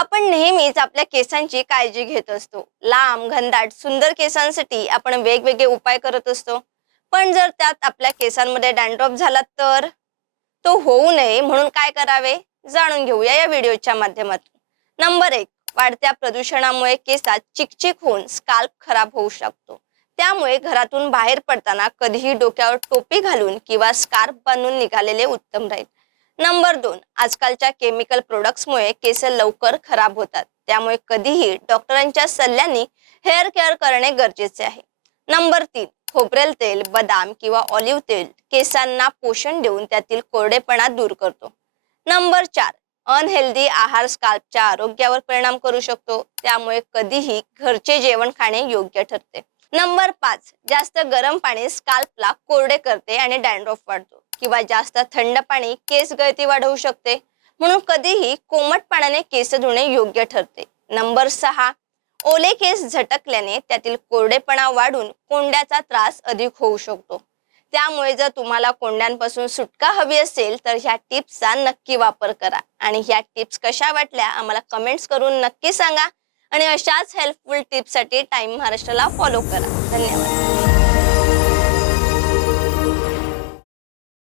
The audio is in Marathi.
आपण नेहमीच आपल्या केसांची काळजी घेत असतो. लांब घनदाट सुंदर केसांसाठी आपण वेगवेगळे उपाय करत असतो. पण जर त्यात आपल्या केसांमध्ये डॅन्ड्रॉप झाला तर? तो होऊ नये म्हणून काय करावे? जाणून घेऊया या व्हिडिओच्या माध्यमातून. नंबर एक वाढत्या प्रदूषणामुळे केसात चिकचिक होऊन स्काल्प खराब होऊ शकतो. त्यामुळे घरातून बाहेर पडताना कधीही डोक्यावर टोपी घालून किंवा स्कार्फ बांधून निघालेले उत्तम राहील. नंबर दोन आजकालच्या केमिकल प्रोडक्ट्समुळे केस लवकर खराब होतात. त्यामुळे कधीही डॉक्टरांच्या सल्ल्याने हेअर केअर करणे गरजेचे आहे. नंबर तीन खोबरेल तेल बदाम किंवा ऑलिव्ह तेल केसांना पोषण देऊन त्यातील कोरडेपणा दूर करतो. नंबर चार अनहेल्दी आहार स्काल्पच्या आरोग्यावर परिणाम करू शकतो. त्यामुळे कधीही घरचे जेवण खाणे योग्य ठरते. नंबर पाच जास्त गरम पाणी स्काल्पला कोरडे करते आणि डॅन्ड्रॉफ वाढतो. किंवा जास्त थंड पाणी केस गळती वाढवू शकते. म्हणून कधीही कोमट पाण्याने केस धुणे योग्य ठरते. नंबर सहा ओले केस झटकल्याने त्यातील कोरडेपणा वाढून कोंड्याचा त्रास अधिक होऊ शकतो. त्यामुळे जर तुम्हाला कोंड्यांपासून सुटका हवी असेल तर ह्या टिप्सचा नक्की वापर करा. आणि ह्या टिप्स कशा वाटल्या आम्हाला कमेंट्स करून नक्की सांगा. आणि अशाच हेल्पफुल टिप्ससाठी टाइम महाराष्ट्राला फॉलो करा. धन्यवाद.